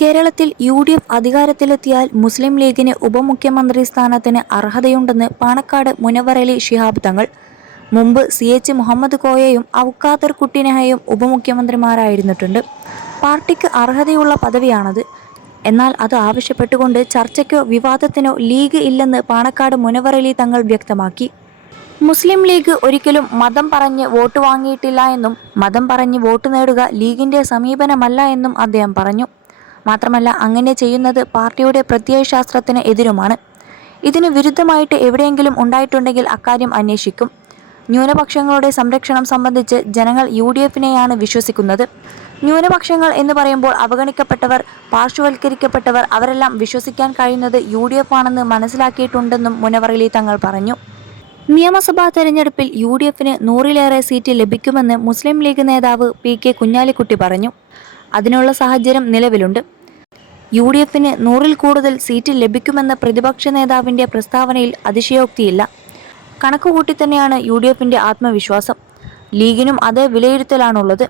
കേരളത്തിൽ UDF അധികാരത്തിലെത്തിയാൽ മുസ്ലിം ലീഗിന് ഉപമുഖ്യമന്ത്രി സ്ഥാനത്തിന് അർഹതയുണ്ടെന്ന് പാണക്കാട് മുനവറലി ശിഹാബ് തങ്ങൾ. മുമ്പ് CH മുഹമ്മദ് കോയയും ഔക്കാദർ കുട്ടിനെഹയും ഉപമുഖ്യമന്ത്രിമാരായിരുന്നിട്ടുണ്ട്. പാർട്ടിക്ക് അർഹതയുള്ള പദവിയാണത്. എന്നാൽ അത് ആവശ്യപ്പെട്ടുകൊണ്ട് ചർച്ചയ്ക്കോ വിവാദത്തിനോ ലീഗ് ഇല്ലെന്ന് പാണക്കാട് മുനവറലി തങ്ങൾ വ്യക്തമാക്കി. മുസ്ലിം ലീഗ് ഒരിക്കലും മതം പറഞ്ഞ് വോട്ട് വാങ്ങിയിട്ടില്ല എന്നും മതം പറഞ്ഞ് വോട്ട് നേടുക ലീഗിന്റെ സമീപനമല്ല എന്നും അദ്ദേഹം പറഞ്ഞു. മാത്രമല്ല, അങ്ങനെ ചെയ്യുന്നത് പാർട്ടിയുടെ പ്രത്യയശാസ്ത്രത്തിന് എതിരുമാണ്. ഇതിന് വിരുദ്ധമായിട്ട് എവിടെയെങ്കിലും ഉണ്ടായിട്ടുണ്ടെങ്കിൽ അക്കാര്യം അന്വേഷിക്കും. ന്യൂനപക്ഷങ്ങളുടെ സംരക്ഷണം സംബന്ധിച്ച് ജനങ്ങൾ UDFനെയാണ് വിശ്വസിക്കുന്നത്. ന്യൂനപക്ഷങ്ങൾ എന്ന് പറയുമ്പോൾ അവഗണിക്കപ്പെട്ടവർ, പാർശ്വവൽക്കരിക്കപ്പെട്ടവർ, അവരെല്ലാം വിശ്വസിക്കാൻ കഴിയുന്നത് UDF ആണെന്ന് മനസ്സിലാക്കിയിട്ടുണ്ടെന്നും മുനവറലി തങ്ങൾ പറഞ്ഞു. നിയമസഭാ തെരഞ്ഞെടുപ്പിൽ UDFന് 100-ലേറെ സീറ്റ് ലഭിക്കുമെന്ന് മുസ്ലിം ലീഗ് നേതാവ് PK കുഞ്ഞാലിക്കുട്ടി പറഞ്ഞു. അതിനുള്ള സാഹചര്യം നിലവിലുണ്ട്. UDFന് 100-ൽ കൂടുതൽ സീറ്റ് ലഭിക്കുമെന്ന പ്രതിപക്ഷ നേതാവിന്റെ പ്രസ്താവനയിൽ അതിശയോക്തിയില്ല. കണക്കുകൂട്ടി തന്നെയാണ് UDFന്റെ ആത്മവിശ്വാസം. ലീഗിനും അതേ വിലയിരുത്തലാണുള്ളത്.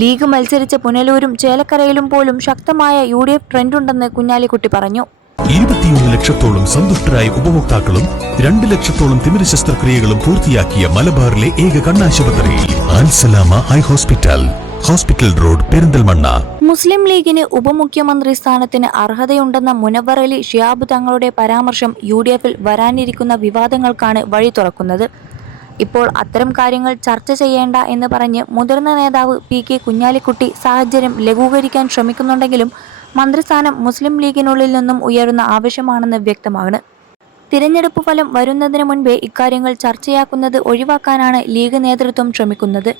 ലീഗ് മത്സരിച്ച പുനലൂരും ചേലക്കരയിലും പോലും ശക്തമായ UDF ട്രെൻഡുണ്ടെന്ന് കുഞ്ഞാലിക്കുട്ടി പറഞ്ഞു. 21 ലക്ഷത്തോളം സന്തുഷ്ടരായ ഉപഭോക്താക്കളും 2 ലക്ഷത്തോളം തിമിര ശസ്ത്രക്രിയകളും പൂർത്തിയാക്കിയ മലബാറിലെ ഏക കണ്ണാശുപത്രി Al Salama eye hospital, hospital road, Perinthalmanna. Muslim ലീഗിന് ഉപമുഖ്യമന്ത്രി സ്ഥാനത്തിന് അർഹതയുണ്ടെന്ന മുനവറലി ശിഹാബ് തങ്ങളുടെ പരാമർശം UDFൽ വരാനിരിക്കുന്ന വിവാദങ്ങൾക്കാണ് വഴി തുറക്കുന്നത്. ഇപ്പോൾ അത്തരം കാര്യങ്ങൾ ചർച്ച ചെയ്യേണ്ട എന്ന് പറഞ്ഞ് മുതിർന്ന നേതാവ് PK കുഞ്ഞാലിക്കുട്ടി സാഹചര്യം ലഘൂകരിക്കാൻ ശ്രമിക്കുന്നുണ്ടെങ്കിലും മന്ത്രിസ്ഥാനം മുസ്ലിം ലീഗിനുള്ളിൽ നിന്നും ഉയരുന്ന ആവശ്യമാണെന്ന് വ്യക്തമാണ്. തിരഞ്ഞെടുപ്പ് ഫലം വരുന്നതിന് മുൻപേ ഇക്കാര്യങ്ങൾ ചർച്ചയാക്കുന്നത് ഒഴിവാക്കാനാണ് ലീഗ് നേതൃത്വം ശ്രമിക്കുന്നത്.